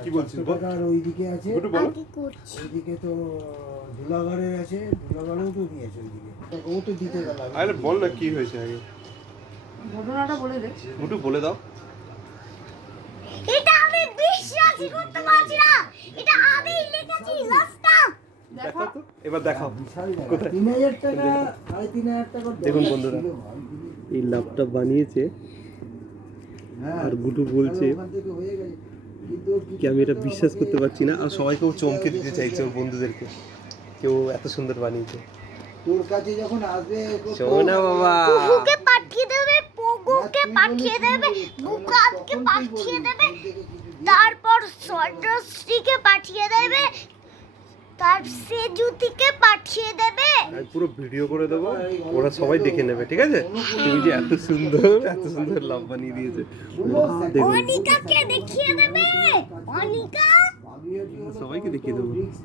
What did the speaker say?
কি বলছিস বল? আর ওইদিকে আছে, একটু বলো। ওইদিকে তো ধুলাগড়ের আছে, ধুলাগড়েও তো নিয়েছে ওইদিকে, ও তো দিতে গেল। আরে বল না কি হয়েছে আগে, ঘটনাটা বলে দে। একটু বলে দাও। এটা আমি বিশ্বাসই করতে পারছি না, এটা আমি লিখেছি লাস্টটা। দেখাও তো, এবার দেখাও। কোথায় 3000 টাকা, 3500 টাকা। দেখুন বন্ধুরা, এই ল্যাপটপ বানিয়েছে আর গুটু বলছে কি আমি এটা বিশ্বাস করতে পারছি না, আর সবাইকেও চমকে দিতে চাইছে ওর বন্ধুদেরকে, কেউ এত সুন্দর বানিয়েছে। তোর কাছে যখন আসবে শোনা বাবা, কুকুকে পাঠিয়ে দেবে, পোগোকে পাঠিয়ে দেবে, বুকাতকে পাঠিয়ে দেবে, তারপর সন্ডস্টিকে পাঠিয়ে দেবে, তার সেজুতিকে পাঠিয়ে দেবে। আমি পুরো ভিডিও করে দেবো, ওরা সবাই দেখে নেবে, ঠিক আছে? তুমি যে এত সুন্দর লাভ বানিয়ে দিয়েছে, দেখুন অনিকাকে দেখিয়ে দেবে, অনিকা সবাইকে দেখিয়ে দেবো।